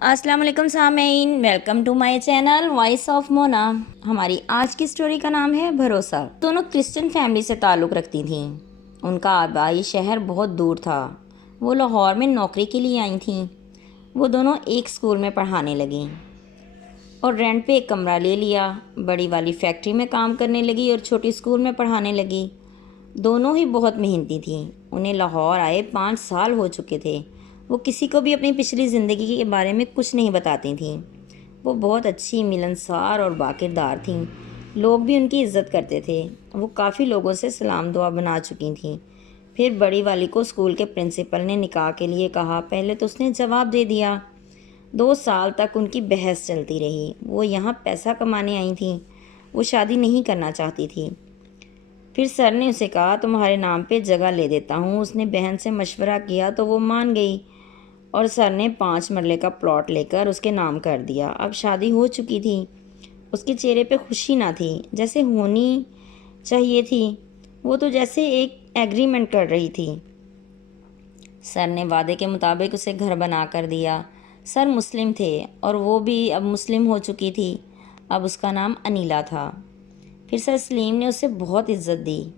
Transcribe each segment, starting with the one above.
अस्सलाम वालेकुम सामीन, welcome to my channel voice of Mona. हमारी आज की स्टोरी का नाम है भरोसा। दोनों क्रिश्चियन फैमिली से ताल्लुक़ रखती थीं। उनका आबाई शहर बहुत दूर था। वो लाहौर में नौकरी के लिए आई थीं। वो दोनों एक स्कूल में पढ़ाने लगीं और रेंट पे एक कमरा ले लिया। बड़ी वाली फैक्ट्री में काम करने लगी और छोटी स्कूल में पढ़ाने लगी। दोनों ही बहुत मेहनती थीं। उन्हें लाहौर आए 5 साल हो चुके थे। वो किसी को भी अपनी पिछली ज़िंदगी के बारे में कुछ नहीं बताती थीं। वो बहुत अच्छी, मिलनसार और बाकिरदार थीं। लोग भी उनकी इज़्ज़त करते थे। वो काफ़ी लोगों से सलाम दुआ बना चुकी थीं। फिर बड़ी वाली को स्कूल के प्रिंसिपल ने निकाह के लिए कहा। पहले तो उसने जवाब दे दिया। 2 साल तक उनकी बहस चलती रही। वो यहाँ पैसा कमाने आई थीं। वो शादी नहीं करना चाहती थी। फिर सर ने उसे कहा, तुम्हारे नाम पे जगह ले देता हूँ। उसने बहन से मशवरा किया तो वो मान गई और सर ने 5 मरले का प्लॉट लेकर उसके नाम कर दिया। अब शादी हो चुकी थी। उसके चेहरे पे खुशी ना थी जैसे होनी चाहिए थी। वो तो जैसे एक एग्रीमेंट कर रही थी। सर ने वादे के मुताबिक उसे घर बना कर दिया। सर मुस्लिम थे और वो भी अब मुस्लिम हो चुकी थी। अब उसका नाम अनीला था। फिर सर सलीम ने उसे बहुत इज़्ज़त दी।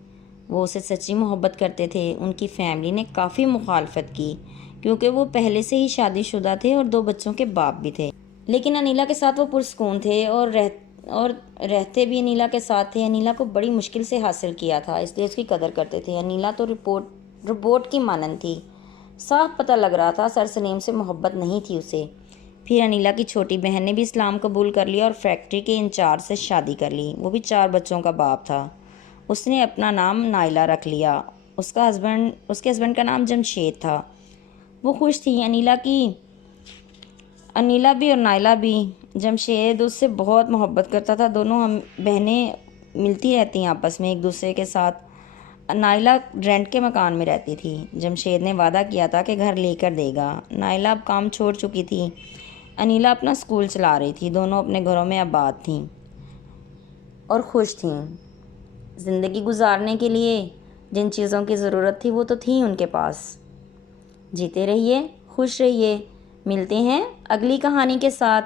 वो उसे सच्ची मोहब्बत करते थे। उनकी फैमिली ने काफ़ी मुखालफत की क्योंकि वो पहले से ही शादीशुदा थे और 2 बच्चों के बाप भी थे। लेकिन अनीला के साथ वो पुरसुकून थे और रहते भी अनीला के साथ थे। अनीला को बड़ी मुश्किल से हासिल किया था, इसलिए उसकी कदर करते थे। अनीला तो रोबोट की मानन थी। साफ पता लग रहा था सर सलीम से मोहब्बत नहीं थी उसे। फिर अनीला की छोटी बहन ने भी इस्लाम कबूल कर लिया और फैक्ट्री के इंचार्ज से शादी कर ली। वो भी 4 बच्चों का बाप था। उसने अपना नाम नाइला रख लिया। उसके हस्बैंड का नाम जमशेद था। वो खुश थी। अनीला भी और नाइला भी। जमशेद उससे बहुत मोहब्बत करता था। दोनों हम बहनें मिलती रहती आपस में एक दूसरे के साथ। नाइला रेंट के मकान में रहती थी। जमशेद ने वादा किया था कि घर लेकर देगा। नाइला अब काम छोड़ चुकी थी। अनीला अपना स्कूल चला रही थी। दोनों अपने घरों में आबाद थीं और खुश थीं। ज़िंदगी गुजारने के लिए जिन चीज़ों की ज़रूरत थी वो तो थी उनके पास। जीते रहिए, खुश रहिए। मिलते हैं अगली कहानी के साथ।